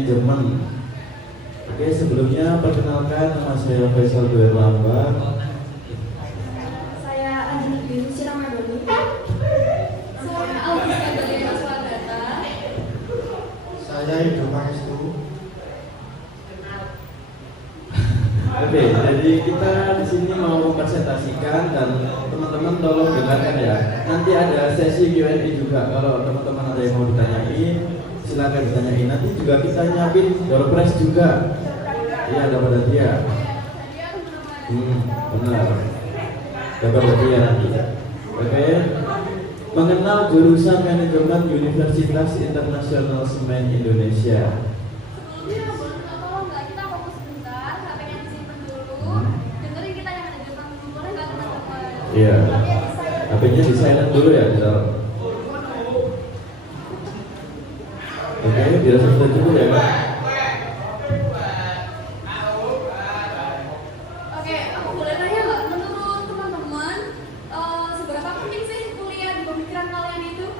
manajemen. Oke, sebelumnya perkenalkan, nama saya Faisal Duerlambang. Saya Anjani Dwi Siramadoni. Saya Alvisa Gadea Swadata. Saya Ido Pangestu. Oke, jadi kita di sini mau mempresentasikan dan teman-teman tolong dengarkan ya. Nanti ada sesi Q&A juga. Kalau teman-teman ada yang mau ditanyain, silakan ditanyain. Nanti juga kita nyiapin door prize juga. Iya, dapat hadiah. Benar. Dapat hadiah nanti. Oke. Mengenal jurusan manajemen Universitas Internasional Semen Indonesia. Sebelumnya boleh minta tolong nggak kita fokus sebentar, HP-nya disimpan dulu. Dengerin kita yang manajemen dulu, boleh nggak teman-teman? Iya. HP-nya HP-nya di silent. di silent dulu ya, Dal. Oke, dirasa sudah cukup ya, Pak. Oke, aku boleh tanya nggak? Menurut teman-teman, seberapa penting sih kuliah di pemikiran kalian itu?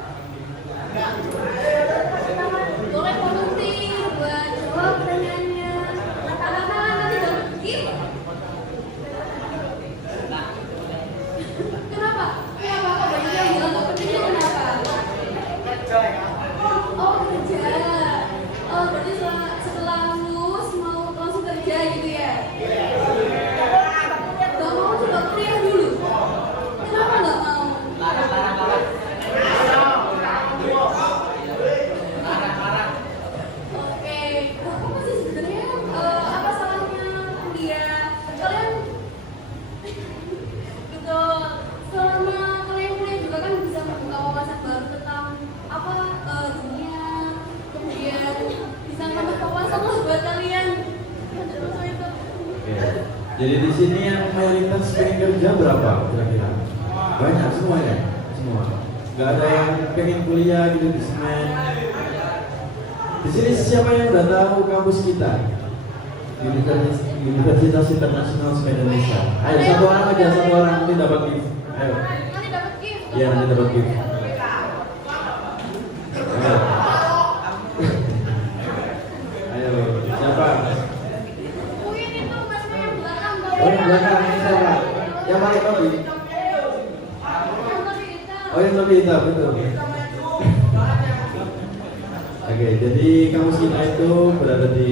Boleh volunteer buat jawab pertanyaannya. Karena nanti dapat gift. Kenapa? Kenapa kok banyak yang bilang nggak penting itu kenapa? Oh kerja. Oh berarti setelah lulus mau langsung kerja gitu ya? Gak mau coba kuliah dulu? Kenapa gak mau? Oke, apa sih sebenarnya apa salahnya kuliah? Kalian betul, selama kalian kuliah juga kan bisa membuka wawasan baru tentang apa dunia, kemudian bisa nambah wawasan lah buat kalian. Terus itu. Oke. Jadi di sini yang mayoritas pengen kerja berapa kira-kira? Banyak semua ya? Semua. Gak ada yang pengen kuliah gitu di Semen. Di sini siapa yang udah tahu kampus kita? Universitas Internasional Semen Indonesia. Ayo satu orang aja, satu orang nanti dapat gift. Ayo. Nanti dapat gift. Iya, nanti dapat gift. Ayo. Ayo, siapa? Mungkin itu masnya yang belakang. Oh, yang belakang ini siapa? Yang paling topi? Oh, yang topi hitam, betul. Oke, jadi kampus kita itu berada di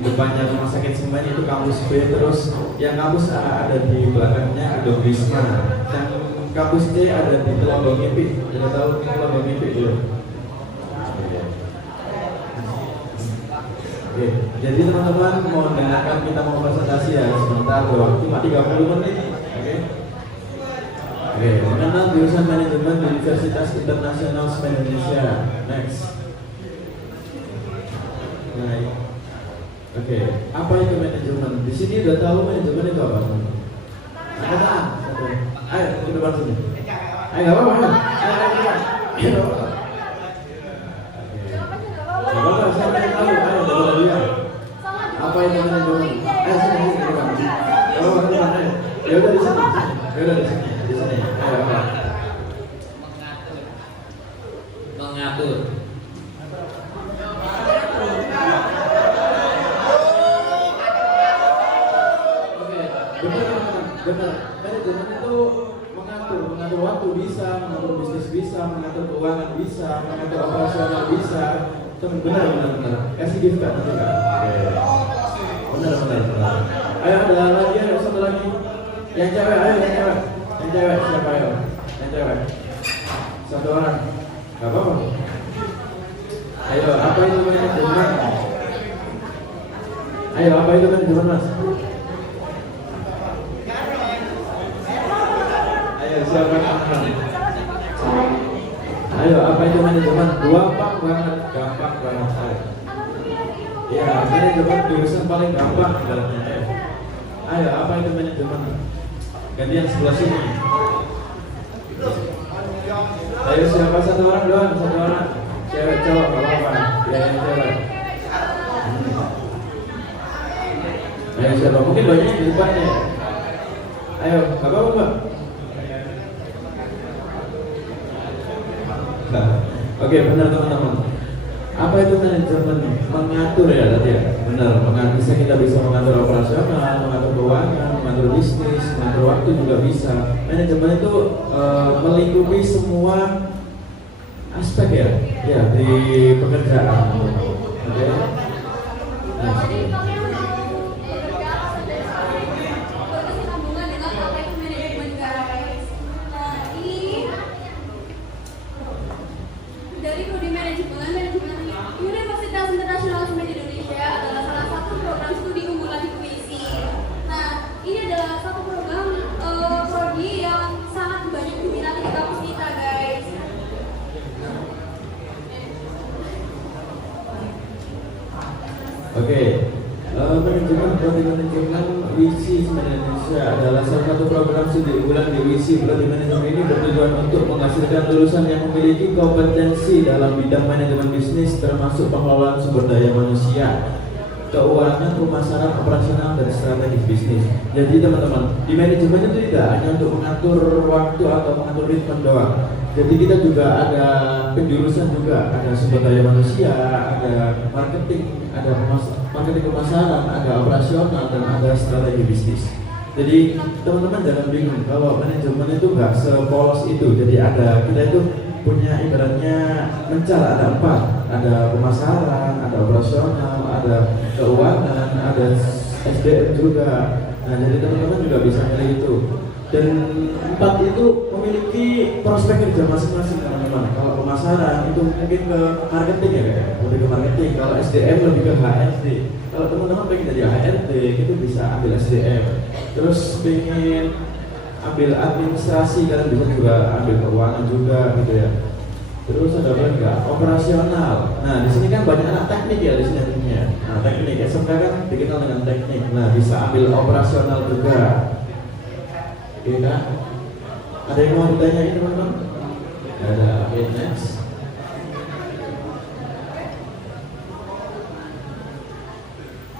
depannya Rumah Sakit Semen, itu kampus B. Terus yang kampus A ada di belakangnya Gedung Wisma. Yang kampus C ada di Telogong Mimpi. Sudah tahu Telogong Mimpi belum? Oke, jadi teman-teman mau dengarkan kita mau presentasi ya sebentar, cuma 30 menit. Oke, mengenal jurusan manajemen Universitas Internasional Semen Indonesia. Next. Naik. Oke, apa itu manajemen? Di sini udah tahu manajemen itu apa? Angkat tangan. Ayo ke depan sini. Ayo nggak apa-apa. Ayo. Nggak apa-apa. Siapa yang tahu? Ayo coba lihat. Apa itu manajemen? Ayo sini ke depan. Oh, ke depan. Ayo. Ya udah di sini. Ya udah di sini. Di sini. Ayo apa? Mengatur. Benar, manajemen itu mengatur waktu bisa, mengatur bisnis bisa, mengatur keuangan bisa, mengatur operasional bisa. Itu benar. Kasih gift kan nanti kan? Benar. Ayo ada lagi, ada satu lagi. Yang cewek, ayo yang cewek. Yang cewek siapa ya? Yang cewek. Satu orang. Gak apa-apa. Ayo, apa itu manajemen? Ayo, apa itu manajemen mas? Siapa yang akan? Ayo, apa itu manajemen? Gampang banget. Ayo. Ya, manajemen jurusan paling gampang dalamnya. Ayo, apa itu manajemen? Gantian sebelah sini. Ayo, siapa satu orang doang? Satu orang. Cewek, cowok, apa? Ya, yang cewek. Ayo, siapa? Mungkin banyak di depannya. Ayo, apa Mbak? Oke, benar teman-teman. Apa itu manajemen? Mengatur ya tadi ya. Benar, mengatur. Kita bisa mengatur operasional, mengatur keuangan, mengatur bisnis, mengatur waktu juga bisa. Manajemen itu melingkupi semua aspek ya di pekerjaan. Oke. Nah, Jadi kalian mau bekerja sampai sekarang berkesinambungan dengan apa itu manajemen guys. Nah ini dari prodi manajemen Universitas Internasional Semen Indonesia adalah salah satu program studi unggulan di UISI. Nah ini adalah satu program prodi yang sangat banyak diminati di kampus kita guys. Oke, prodi manajemen WISI Indonesia adalah salah satu program studi unggulan di WISI. Prodi manajemen ini bertujuan untuk menghasilkan lulusan yang memiliki kompetensi dalam bidang manajemen bisnis, termasuk pengelolaan sumber daya manusia, keuangan, pemasaran, operasional, dan strategi bisnis. Jadi teman-teman, di manajemen itu tidak hanya untuk mengatur waktu atau mengatur ritme doang. Jadi kita juga ada penjurusan juga, ada sumber daya manusia, ada marketing, ada marketing pemasaran, ada operasional, dan ada strategi bisnis. Jadi teman-teman jangan bingung kalau manajemen itu nggak sepolos itu. Jadi kita itu punya ibaratnya mencal ada 4, ada pemasaran, ada operasional, ada keuangan, ada SDM juga. Nah jadi teman-teman juga bisa milih itu. Dan 4 itu memiliki prospek kerja masing-masing teman-teman. Kalau pemasaran itu mungkin ke marketing ya kayak, lebih ke marketing. Kalau SDM lebih ke HRD. Kalau teman-teman pengen jadi HRD, itu bisa ambil SDM. Terus pengen ambil administrasi, kalian bisa juga ambil keuangan juga gitu ya. Terus ada apa enggak? Operasional. Nah di sini kan banyak anak teknik ya di sini artinya. Nah teknik SMK kan dikenal dengan teknik. Nah bisa ambil operasional juga. Oke kan? Ada yang mau ditanyain teman-teman? Ada. Oke, next.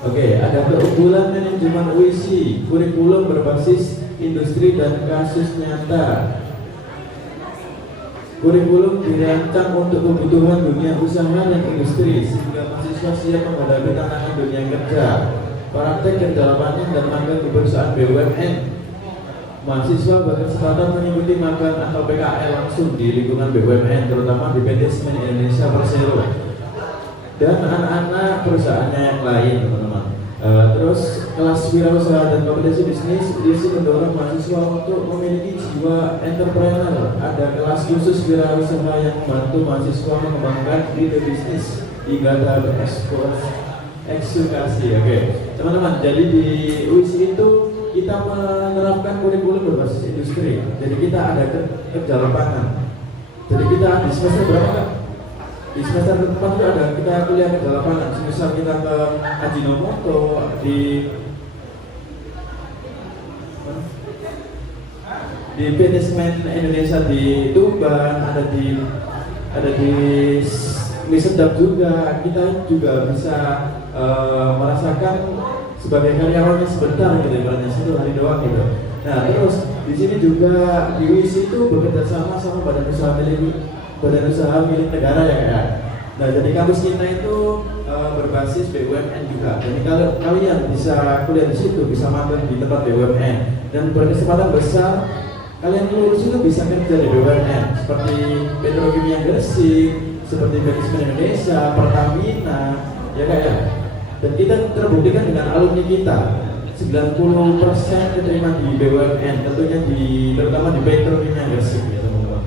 Oke, ada keunggulan manajemen UISI, kurikulum berbasis industri dan kasus nyata. Kurikulum dirancang untuk kebutuhan dunia usaha dan industri sehingga mahasiswa siap menghadapi tantangan dunia kerja, praktek kerja lapangan dan magang di perusahaan BUMN. Mahasiswa berkesempatan mengikuti magang atau PKL langsung di lingkungan BUMN, terutama di PT Semen Indonesia Persero dan anak-anak perusahaannya yang lain, teman-teman. Terus kelas wirausaha dan kompetensi bisnis diisi mendorong mahasiswa untuk memiliki jiwa entrepreneur. Ada kelas khusus wirausaha yang membantu mahasiswa mengembangkan ide bisnis hingga tahap eksekutasi. Oke, teman-teman. Jadi di UISI itu kita menerapkan kurikulum berbasis industri. Jadi kita ada kerja lapangan. Jadi kita di semester berapa Kak? Di semester depan itu ada kita kuliah kerja lapangan. Misal kita ke Ajinomoto di PT Semen Indonesia di Tuban, ada di Sedap juga. Kita juga bisa merasakan sebagai karyawannya sebentar gitu, ibaratnya 1 hari doang gitu. Nah terus di sini juga di WISI itu bekerja sama badan usaha milik negara ya kayak. Nah jadi kampus kita itu berbasis BUMN juga. Jadi kalau kalian bisa kuliah di situ, bisa magang di tempat BUMN dan berkesempatan besar kalian lulus itu bisa kerja di BUMN seperti Petrokimia Gresik, seperti PT Semen Indonesia, Pertamina, ya kayak. Dan kita terbuktikan dengan alumni kita 90% diterima di BUMN, tentunya terutama di Petrokimia Gresik ya teman-teman.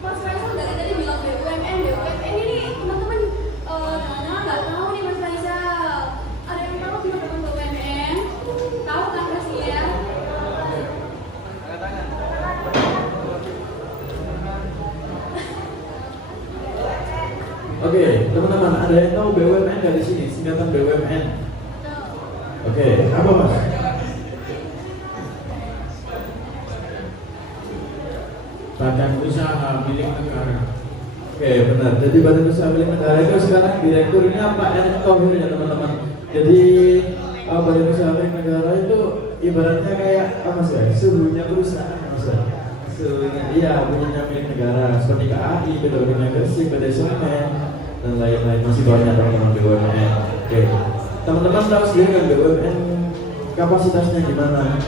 Mas Faisal dari tadi bilang BUMN ini teman-teman jangan nggak tahu nih Mas Faisal. Ada yang tahu teman-teman BUMN? Tahu kan pasti ya? Oke, teman-teman, ada yang tahu BUMN nggak di sini? Singkatan BUMN. Oke, apa Mas? Badan usaha milik negara. Oke, benar. Jadi badan usaha milik negara itu sekarang direkturnya Pak Erick Thohir ya teman-teman. Jadi badan usaha milik negara itu ibaratnya kayak apa sih? Suhunya perusahaan, Mas. Suhunya, iya, punyanya milik negara seperti KAI, Petrokimia Gresik, PT Semen. dan lain-lain, masih banyak teman-teman BUMN. Oke, teman-teman tahu sendiri kan BUMN kapasitasnya gimana?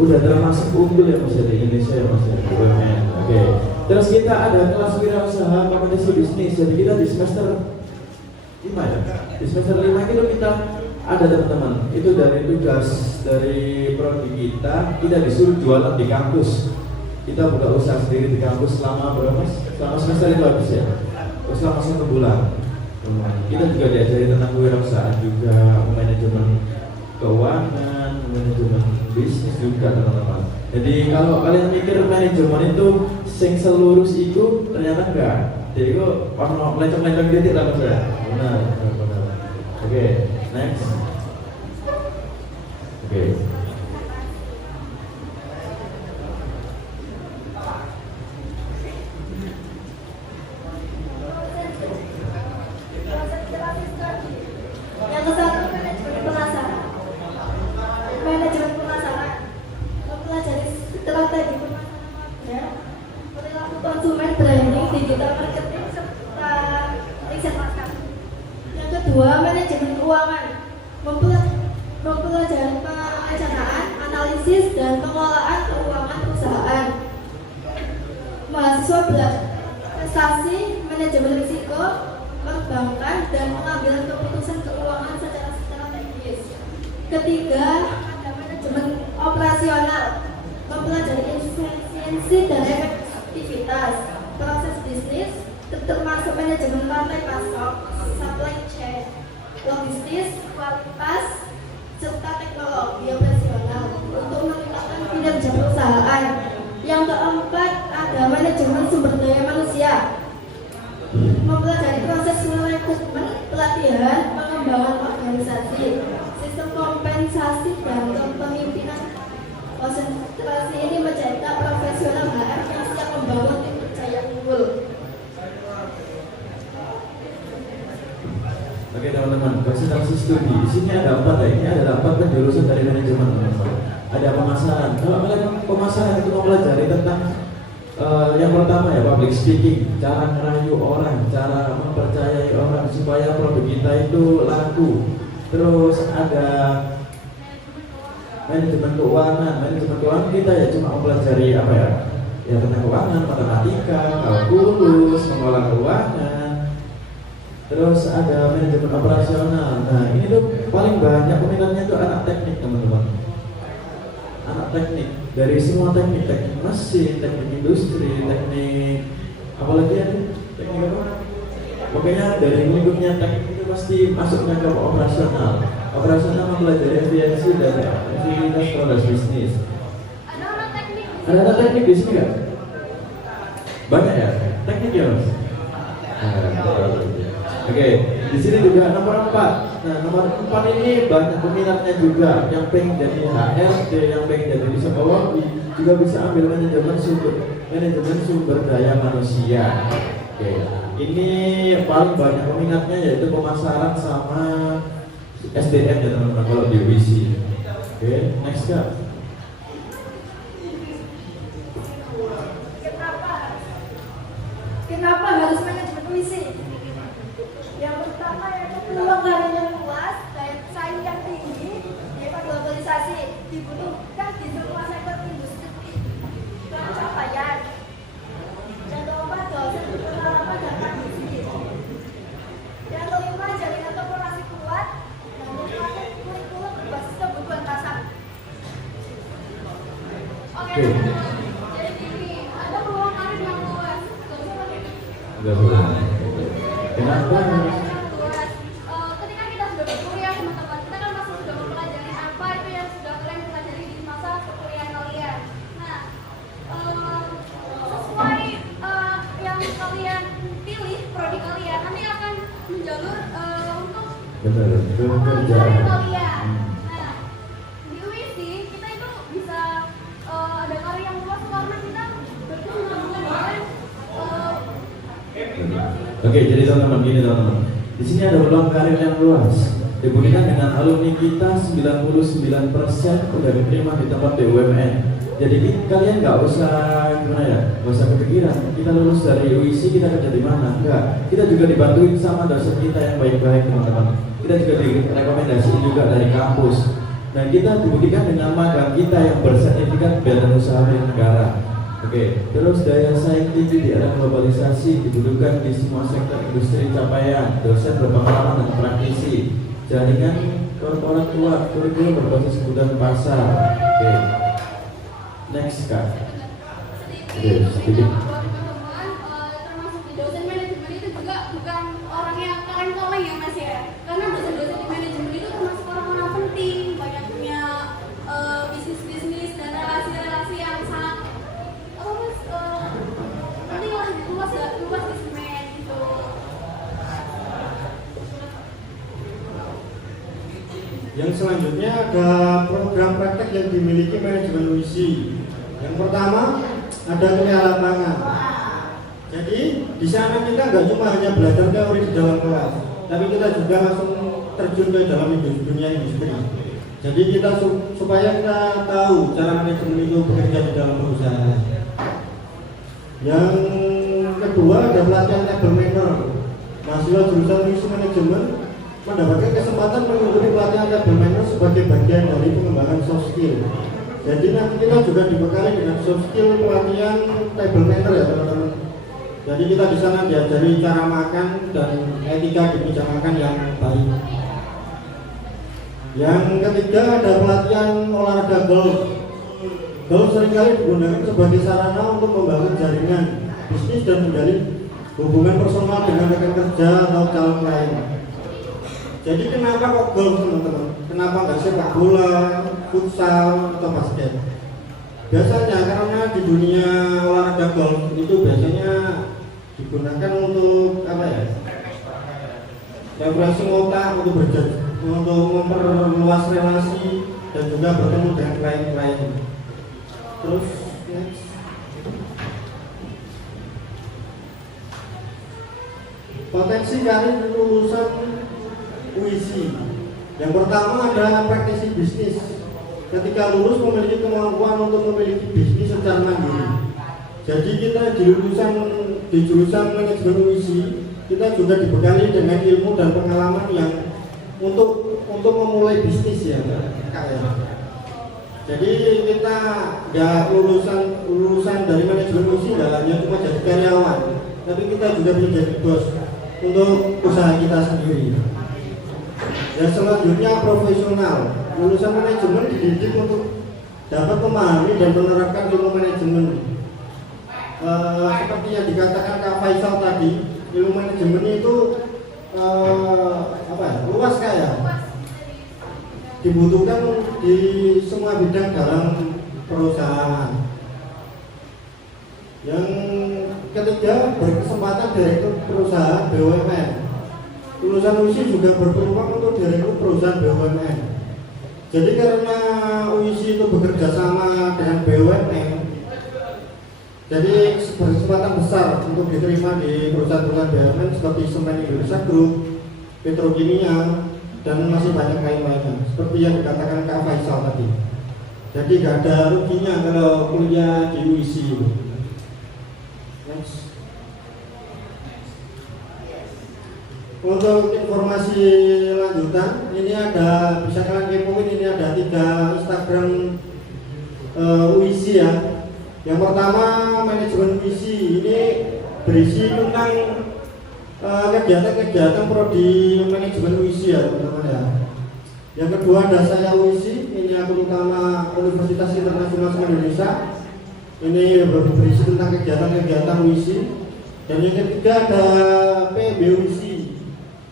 Udah termasuk unggul ya Mas di Indonesia ya Mas ya, BUMN. Oke, terus kita ada kelas wirausaha kompetisi bisnis. Jadi kita di semester 5 ya, di semester 5 itu kita ada teman-teman, itu dari tugas dari prodi kita disuruh jualan di kampus. Kita buka usaha sendiri di kampus selama berapa Mas? Selama semester itu habis ya? Selama 1 bulan. Kita juga diajari tentang kewirausahaan juga, manajemen keuangan, manajemen bisnis juga teman-teman. Jadi kalau kalian mikir manajemen itu sing selurus itu ternyata enggak. Jadi kok ono lencong-lencong titik lah Mas ya. Benar. Oke, next. Oke. Yang ke-1 manajemen pemasaran. Manajemen pemasaran mempelajari strategi pemasaran, perilaku konsumen, branding, digital marketing, serta riset pasar. Yang kedua, manajemen keuangan mempelajari perencanaan, analisis, dan pengelolaan keuangan perusahaan. Mahasiswa belajar investasi, manajemen risiko, perbankan, dan pengambilan keputusan keuangan secara strategis. Ketiga, ada manajemen operasional mempelajari efisiensi dan efektivitas proses bisnis, termasuk manajemen rantai pasok, supply chain, logistis, kualitas, serta teknologi operasional untuk meningkatkan kinerja perusahaan. Yang keempat, ada manajemen sumber daya manusia mempelajari proses rekrutmen, pelatihan, pengembangan organisasi, sistem kompensasi, dan kepemimpinan. Konsentrasi ini mencetak profesional HR yang siap membangun tim kerja yang unggul. Oke teman-teman, konsentrasi studi. Di sini ada 4 ya. Ini ada 4 penjurusan dari manajemen teman-teman. Ada pemasaran. Kalau kalian pemasaran itu mempelajari tentang yang pertama ya public speaking, cara ngerayu orang, cara mempercayai orang supaya produk kita itu laku. Terus ada manajemen keuangan. Manajemen keuangan kita ya cuma mempelajari apa ya? Ya tentang keuangan, matematika, kalkulus, mengolah keuangan. Terus ada manajemen operasional. Nah ini tuh paling banyak peminatnya tuh anak teknik teman-teman. Anak teknik dari semua teknik mesin, teknik industri, teknik apalagi ya? Teknik apa? Pokoknya dari lingkupnya teknik itu pasti masuknya ke operasional. Operasional mempelajari efisiensi dan efektivitas proses bisnis. Ada orang teknik. Ada anak teknik di sini nggak? Banyak ya? Teknik ya Mas? Oke, di sini juga nomor 4. Nah, nomor 4 ini banyak peminatnya juga. Yang pengen jadi HRD, yang pengen jadi psikologi, juga bisa ambil manajemen sumber daya manusia. Oke, ini paling banyak peminatnya yaitu pemasaran sama SDM ya teman-teman kalau di WISI. Oke, next Kak. Kenapa harus manajemen puisi? Yang pertama yaitu peluang karir yang luas, daya saing yang tinggi, yaitu globalisasi dibutuhkan di semua sektor industri dan capaian. Yang keempat, dosen berpengalaman dan tradisi. Yang kelima, jaringan korporasi kuat. Dan yang terakhir, kurikulum berbasis kebutuhan pasar. Oke, teman-teman. Jadi gini, ada peluang karir yang luas. Enggak boleh. Kenapa? Ketika kita sudah berkuliah teman-teman, kita kan pasti sudah mempelajari apa itu yang sudah kalian pelajari di masa perkuliahan kalian. Nah, sesuai yang kalian pilih, prodi kalian nanti akan menjalur untuk Benar, karir kalian. Nah, di UISI kita itu bisa ada karir yang luas karena kita berhubungan dengan Oke, jadi teman-teman gini teman-teman. Di sini ada peluang karir yang luas. Dibuktikan dengan alumni kita 99% udah diterima di tempat BUMN. Jadi kalian nggak usah gimana ya, nggak usah kepikiran kita lulus dari UISI kita kerja di mana. Enggak, kita juga dibantuin sama dosen kita yang baik-baik teman-teman. Kita juga direkomendasiin juga dari kampus. Dan kita dibuktikan dengan magang kita yang bersertifikat badan usaha milik negara. Oke, terus daya saing tinggi di era globalisasi dibutuhkan di semua sektor industri capaian, dosen berpengalaman dan praktisi, jaringan korporat kuat, kurikulum berbasis kebutuhan pasar. Oke, next Kak. Oke, sedikit. Termasuk di dosen manajemen itu juga bukan orang yang kaleng-kaleng ya Mas ya, karena dosen-dosen di manajemen itu termasuk orang-orang penting, banyak punya bisnis-bisnis dan relasi-relasi yang sangat penting lah, luas di semen gitu. Yang selanjutnya ada program praktek yang dimiliki manajemen UISI. Yang pertama ada kuliah lapangan. Jadi di sana kita nggak cuma hanya belajar teori di dalam kelas, tapi kita juga langsung terjun ke dalam dunia industri. Jadi kita supaya kita tahu cara manajemen itu bekerja di dalam perusahaan. Yang kedua ada pelatihan table manner. Mahasiswa jurusan UISI manajemen mendapatkan kesempatan mengikuti pelatihan table manner sebagai bagian dari pengembangan soft skill. Jadi nanti kita juga dibekali dengan soft skill pelatihan table manner ya teman-teman. Jadi kita di sana diajari cara makan dan etika di meja makan yang baik. Yang ketiga ada pelatihan olahraga golf. Golf seringkali digunakan sebagai sarana untuk membangun jaringan bisnis dan menjalin hubungan personal dengan rekan kerja atau calon lain. Jadi kenapa kok golf teman-teman? Kenapa nggak sepak bola, futsal, atau basket? Biasanya karena di dunia olahraga golf itu biasanya digunakan untuk apa ya? Refreshing otak, untuk memperluas relasi dan juga bertemu dengan klien-klien. Terus next. Potensi karir lulusan UISI. Yang pertama adalah praktisi bisnis. Ketika lulus memiliki kemampuan untuk memiliki bisnis secara mandiri. Jadi kita di jurusan manajemen UISI kita juga dibekali dengan ilmu dan pengalaman yang untuk memulai bisnis ya Kak ya. Jadi kita nggak lulusan dari manajemen UISI nggak hanya cuma jadi karyawan, tapi kita juga bisa jadi bos untuk usaha kita sendiri. Ya selanjutnya profesional. Lulusan manajemen dididik untuk dapat memahami dan menerapkan ilmu manajemen. Seperti yang dikatakan Kak Faisal tadi, ilmu manajemen itu luas kayak dibutuhkan di semua bidang dalam perusahaan. Yang ketiga berkesempatan direktur perusahaan BUMN. Lulusan UISI juga berpeluang untuk direktur perusahaan BUMN. Jadi karena UISI itu bekerja sama dengan BUMN, jadi berkesempatan besar untuk diterima di perusahaan-perusahaan BUMN seperti Semen Indonesia Group, Petrokimia, dan masih banyak lain-lainnya. Seperti yang dikatakan Kak Faisal tadi. Jadi gak ada ruginya kalau kuliah di UISI. Next. Untuk informasi lanjutan, ini ada, bisa kalian kepoin, ini ada 3 Instagram UISI ya. Yang pertama manajemen UISI, ini berisi tentang kegiatan-kegiatan prodi manajemen UISI ya teman-teman ya. Yang kedua ada saya UISI, ini akun utama Universitas Internasional Indonesia. Ini berisi tentang kegiatan-kegiatan UISI. Dan yang ketiga ada PB UISI,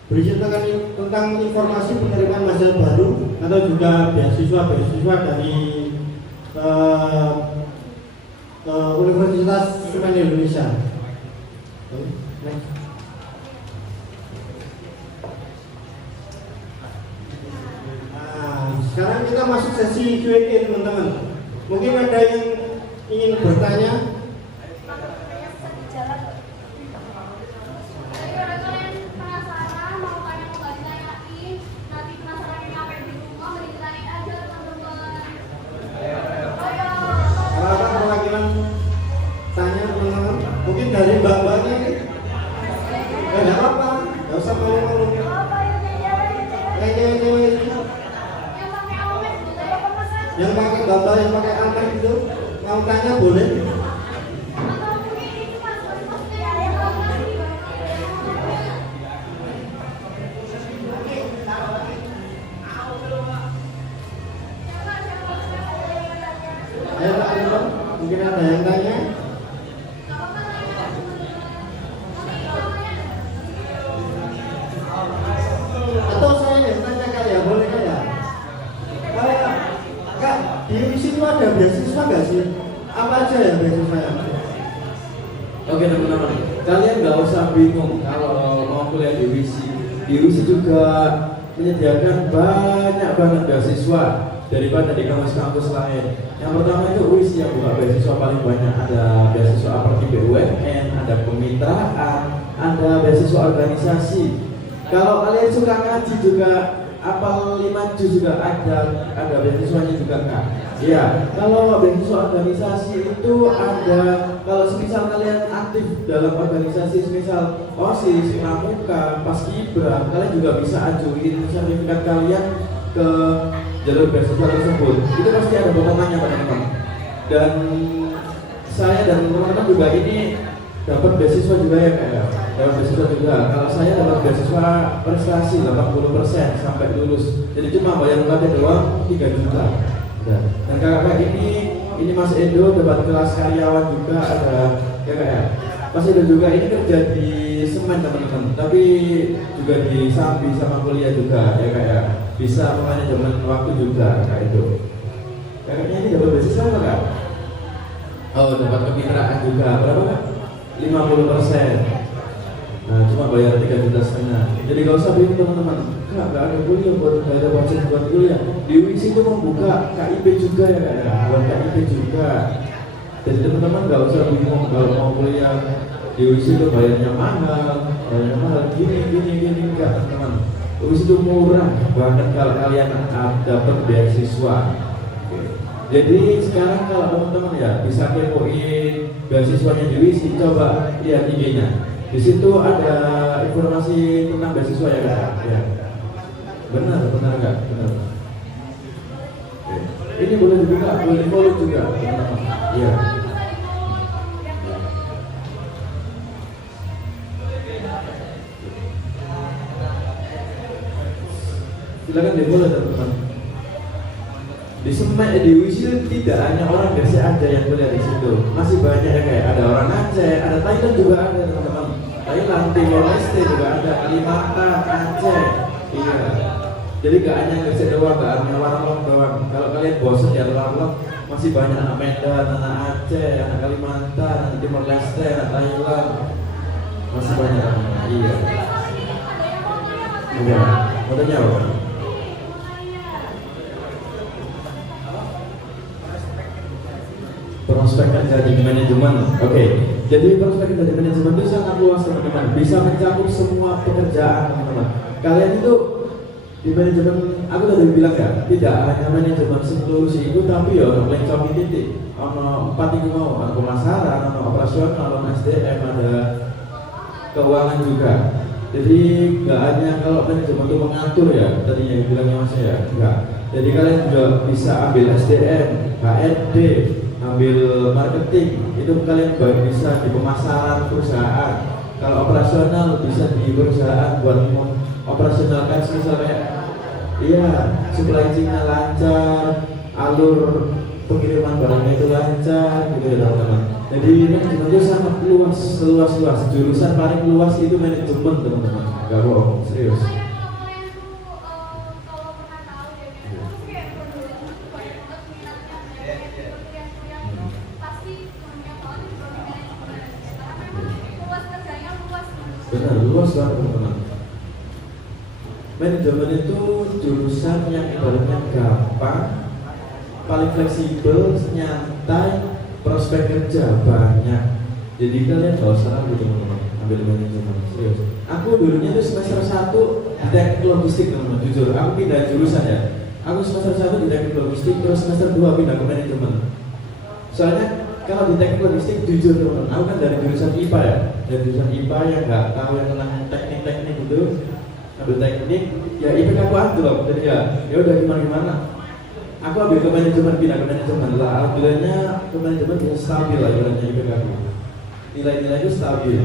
berisi tentang informasi penerimaan mahasiswa baru atau juga beasiswa dari Universitas Semen Indonesia. Sekarang kita masuk sesi Q&A teman-teman. Mungkin ada yang ingin bertanya? kayak cewek-cewek itu Yang pakai almet gitu ya, pemesan. yang pakai bapak yang pakai almet itu mau tanya boleh? Atau mungkin ini mas, maksudnya yang laki. Ayo Pak Ridwan, mungkin ada yang tanya? Atau saya yang tanya Kak ya, boleh Kak ya? Kak, di sini ada beasiswa nggak sih? Apa aja ya beasiswa ya? Oke teman-teman, kalian nggak usah bingung kalau mau kuliah di WISI. Di WISI juga menyediakan banyak banget beasiswa daripada di kampus-kampus lain. Yang pertama itu WISI yang buka beasiswa paling banyak. Ada beasiswa seperti BUMN, ada kemitraan, ada beasiswa organisasi. Kalau kalian suka ngaji juga, apal 5 juz juga ada beasiswanya juga Kak. Ya, kalau beasiswa organisasi itu ada, kalau semisal kalian aktif dalam organisasi, semisal OSIS, Pramuka, Paskibra, kalian juga bisa ajuin sertifikat kalian ke jalur beasiswa tersebut. Itu pasti ada potongannya teman-teman. Dan saya dan teman-teman juga ini dapat beasiswa juga ya kayak dapat beasiswa juga. Kalau saya dapat beasiswa prestasi 80% sampai lulus. Jadi cuma bayar UKT doang 3 juta. Dan kakak ini Mas Edo dapat kelas karyawan juga ada ya kayak Mas Edo juga ini kerja di semen teman-teman, tapi juga di Sambi sama kuliah juga ya kayak bisa manajemen waktu juga kayak itu. Kakaknya ini dapat beasiswa apa Kak? Oh dapat kemitraan juga berapa Kak? 50%. Nah, cuma bayar 3,5 juta. Jadi gak usah bingung teman-teman. Kak, gak ada kuliah buat gak ada budget buat kuliah. Di WISI itu membuka KIP juga ya Kak ya, buat KIP juga. Jadi teman-teman gak usah bingung kalau mau kuliah di WISI itu bayarnya mahal, gini enggak teman-teman. WISI itu murah banget kalau kalian dapat beasiswa. Jadi sekarang kalau teman-teman ya bisa kepoin beasiswanya di WISI, coba lihat IG-nya. Di situ ada informasi tentang beasiswa ya Kak. Ya. Benar Kak, benar. Oke. Ini boleh juga, boleh follow juga. Iya. Silakan di-follow teman-teman. Di Semen di WISI tidak hanya orang Gresik aja yang kuliah di situ, masih banyak ya kayak ada orang Aceh, ada Thailand juga ada teman-teman. Thailand, Timor Leste juga ada, Kalimantan, Aceh, iya. Jadi gak hanya Gresik doang, gak hanya Warlok doang. Kalau kalian bosan ya Warlok, masih banyak anak Medan, anak Aceh, anak Kalimantan, anak Timor Leste, anak Thailand, masih banyak. Iya. Iya. Modelnya apa? Prospek kerja di manajemen. Oke. Jadi prospek kerja di manajemen itu sangat luas teman-teman. Bisa mencakup semua pekerjaan teman-teman. Kalian itu di manajemen, aku tadi bilang ya, tidak hanya manajemen seluruh itu, tapi ya ono lencong titik. Ono 4 itu mau, ono pemasaran, ono operasional, ono SDM, ada keuangan juga. Jadi nggak hanya kalau manajemen itu mengatur ya, tadi yang bilangnya Mas ya, enggak. Jadi kalian juga bisa ambil SDM, HRD, ambil marketing, itu kalian bisa di pemasaran perusahaan. Kalau operasional bisa di perusahaan buat operasionalkan misalnya, iya, supply chain-nya lancar, alur pengiriman barangnya itu lancar, gitu ya teman-teman. Jadi manajemen itu sangat luas, luas. Jurusan paling luas itu manajemen teman-teman. Gak bohong, serius. Benar, luas banget teman-teman. Manajemen itu jurusan yang ibaratnya gampang, paling fleksibel, nyantai, prospek kerja banyak. Jadi kalian gak usah ragu teman-teman ambil manajemen, serius. Aku dulunya tuh semester 1 di teknik logistik teman-teman, jujur. Aku pindah jurusan ya. Aku semester 1 di teknik logistik, terus semester 2 pindah ke manajemen. Soalnya kalau di teknik logistik jujur teman-teman, aku kan dari jurusan IPA ya, dari jurusan IPA yang nggak tahu yang tentang teknik-teknik itu. ambil teknik, ya IPK aku anjlok. Jadi ya udah gimana. Aku ambil ke manajemen, pindah ke manajemen lah. Alhamdulillahnya ke manajemen bisa stabil lah nilainya IPK aku. Nilai-nilai itu stabil.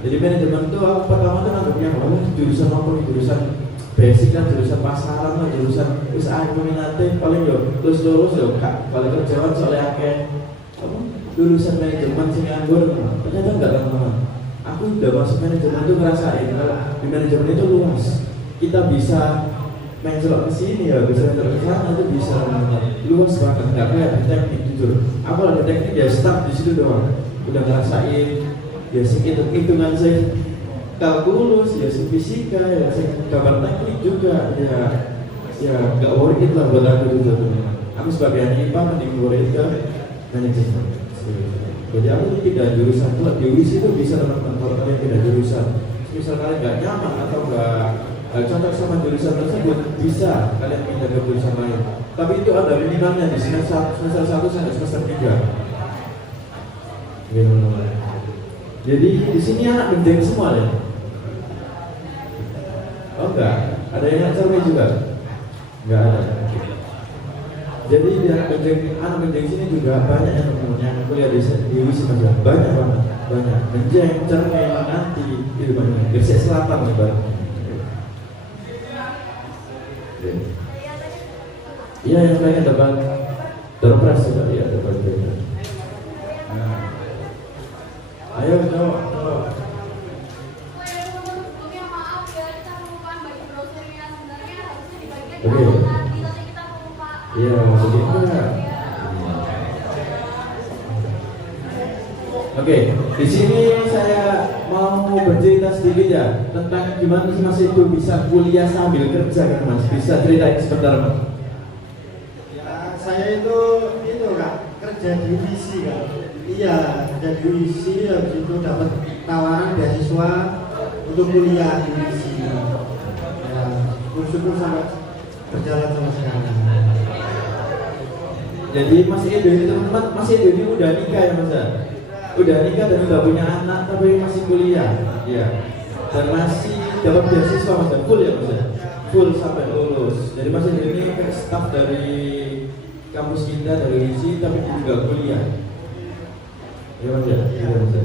Jadi manajemen tuh aku pertama tuh nganggapnya jurusan apa nih, jurusan basic kan, jurusan pasaran lah, jurusan wis aku minate paling yo lulus yo kak paling kerjaan soalnya akeh lulusan manajemen sing nganggur. Ternyata enggak teman-teman. Aku udah masuk manajemen tuh ngerasain kalau di manajemen itu luas. Kita bisa mencelok ke sini ya, bisa mencelok ke sana itu bisa luas banget. Enggak kayak di teknik jujur. Aku ada teknik ya stuck di situ doang. Udah ngerasain ya sekitar hitungan saya kalkulus ya fisika ya gambar teknik juga ya nggak worth it lah buat aku juga teman. Aku sebagai anak IPA mending worth it ke manajemen. Jadi aku tidak jurusan tuh di UIS itu bisa teman-teman kalau kalian tidak jurusan. Misal kalian nggak nyaman atau nggak cocok sama jurusan tersebut bisa kalian pindah ke jurusan lain. Tapi itu ada minimalnya di semester 1 sampai semester 3. Jadi di sini anak gendeng semua ya. Oh enggak, ada yang anak cermin juga? Enggak ada. Jadi di anak gendeng sini juga banyak yang teman-teman kuliah di UIS saja. Banyak banget, banyak. Gendeng, cermin, nanti itu banyak. Gresik Selatan lebar. Iya yang lainnya dapat terpres juga ya dapat juga. Nah, ayo jawab. Oke. Iya, begitu ya. Oke, di sini saya mau bercerita sedikit ya tentang gimana sih Mas itu bisa kuliah sambil kerja kan Mas? Bisa ceritain sebentar Mas? Ya, saya itu Kak, kerja di UISI kan. Iya, kerja di UISI habis itu dapat tawaran beasiswa untuk kuliah di UISI. Ya, syukur sampai berjalan sama sekarang. Jadi Mas Edo ini teman-teman, Mas Edo ini udah nikah ya Mas ya? Udah nikah dan udah punya anak tapi masih kuliah, ya. Dan masih dapat beasiswa Mas ya, full ya Mas ya? Full sampai lulus. Jadi Mas Edo ini staff dari kampus kita dari UISI tapi juga kuliah. Ya Mas ya? Iya Mas ya.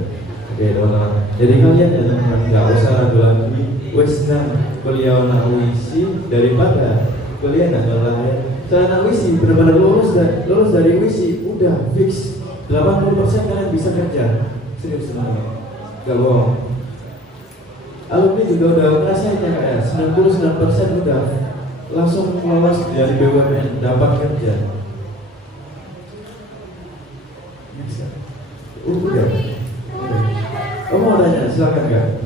Oke teman-teman. Jadi kalian ya teman-teman nggak usah ragu lagi. Wes nang kuliah anak UISI daripada kuliah nggak lain. Soalnya anak UISI benar-benar lulus dari UISI udah fix 80% kalian bisa kerja. Serius teman-teman. Gak bohong. Alumni juga udah ngerasain ya kayak 99% udah langsung lolos dari BUMN dapat kerja. Bisa. Udah. Oh mau tanya, silakan Kak.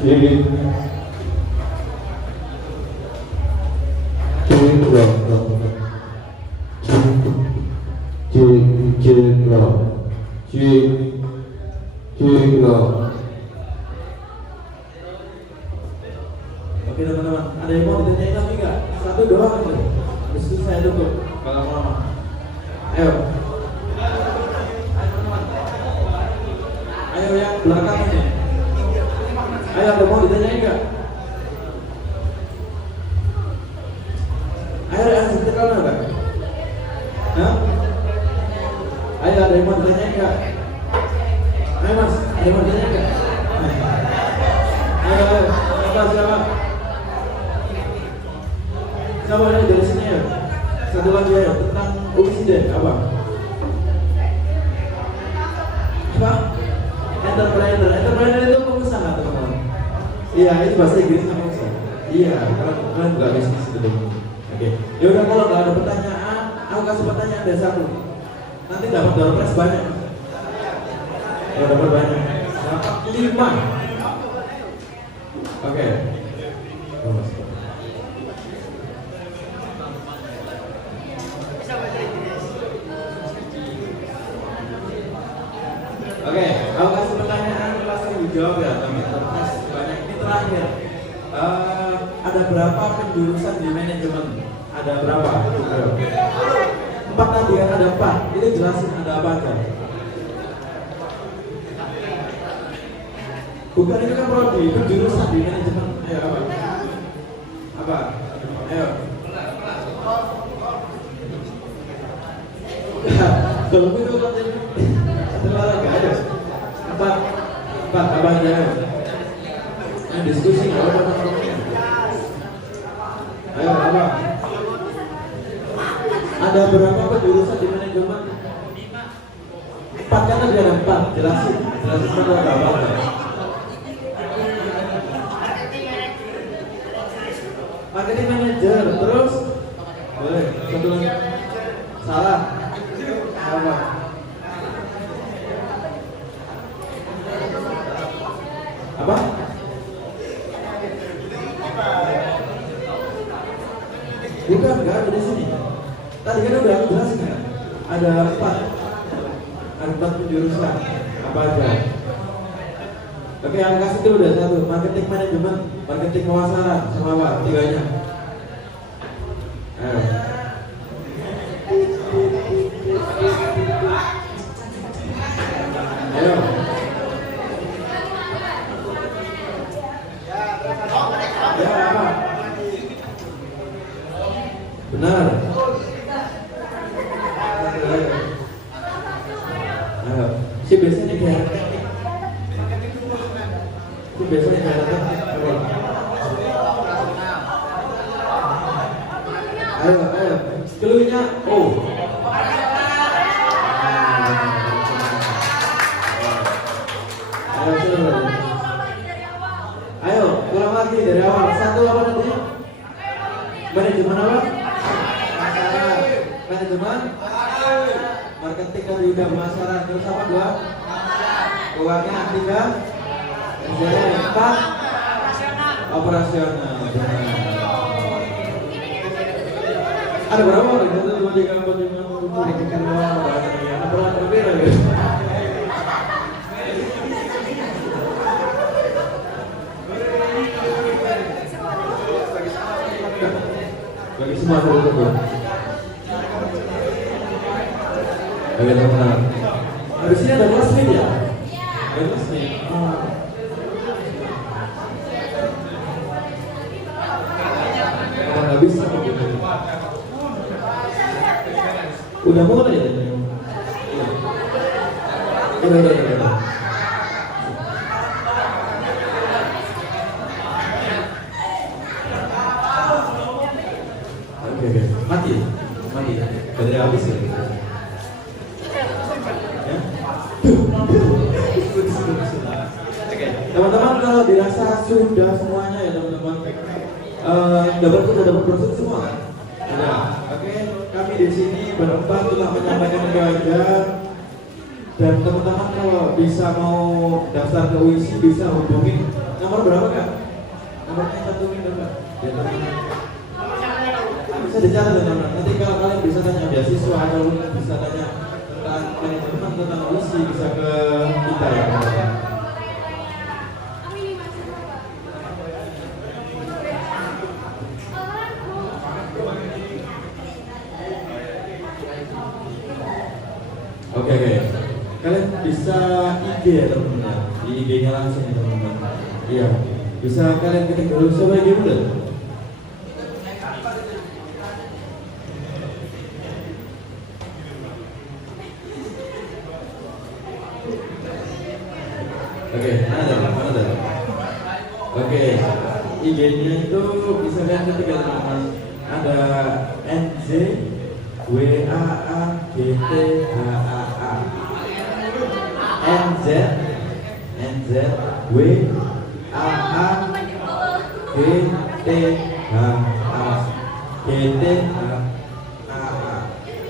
G Oke teman-teman, ada yang mau ditanyain lagi nggak? Satu doang aja. Habis itu saya tutup. Gak lama-lama. Ayo. Ayo yang belakang ini. Ayo, ada mau ditanyain nggak? Ayo yang sekitar nggak? Hah? Ayo, ada yang mau ditanyain nggak? Ayo mas, ada yang mau ditanyain nggak? Ayo, siapa? Coba dari sini ya. Satu lagi ya tentang obesiden apa? Apa? Entrepreneur itu pengusaha teman-teman. Iya, itu bahasa Inggris sama pengusaha. Iya, kalian nggak bisnis gitu. Oke. Ya udah kalau nggak ada pertanyaan, aku kasih pertanyaan dari satu. Nanti dapat door prize banyak. Ya dapat banyak. Dapat 5. Oke. Oke, aku kasih pertanyaan langsung dijawab ya teman-teman. Banyak ini terakhir. Ada berapa penjurusan di manajemen? Ada berapa? 4 tadi kan ada 4. Itu jelasin ada apa aja. Bukan itu kan prodi, itu jurusan di manajemen. Ayo apa? Apa? Ayo. Kalau itu olahraga aja. Apa aja? Yang diskusi nggak apa-apa. Ayo apa? Ada berapa penjurusan di manajemen? 4 kan ada 4. Jelasin pada apa? Marketing manager, terus boleh satu lagi salah apa? Apa? Bukan, nggak ada di sini. Tadi kan udah aku jelasin kan? Ada 4 penjurusan apa aja? Oke, yang kasih itu udah 1, marketing manajemen, marketing pemasaran, sama apa? 3-nya. Ayo. Ayo. Ya, apa? Benar. Ayo. Si biasanya kayak biasanya kayak apa? Ayo. Keluarnya Ayo, ulang lagi dari awal. 1 apa tadi? Manajemen apa? Manajemen marketing dan juga pemasaran. Terus apa 2? Keuangan 3. 4 operasional. Ada berapa orang? 1, 2, 3, 4, 5, 6, 7, 8, 9, 10. Ada berapa berbeda ya? Bagi semua teman-teman. Oke teman-teman. Habis ini ada classmate ya? Ada classmate. Nggak bisa. Udah mulai ya? Udah. Oke. Mati. Dari habis ya? Oke. Teman-teman kalau dirasa sudah semuanya ya teman-teman. Dapat brosur semua kan? Ya. Oke. Kami di sini berempat telah menyampaikan itu aja. Dan teman-teman kalau bisa mau daftar ke UISI bisa hubungin nomor berapa kan? Nomornya cantumin dong Pak. Ya, bisa dicatat teman-teman. Nanti kalau kalian bisa tanya beasiswa atau bisa tanya tentang manajemen tentang misi bisa ke kita ya teman-teman. Oke. Kalian bisa IG ya teman-teman. Di IG-nya langsung ya teman-teman. Iya. Bisa kalian ketik dulu coba IG dulu. Oke, mana? Oke, IG-nya itu bisa kalian ketik ya teman-teman. Ada NZ WAAGTHAA NZ WAAGTHAA GTHAA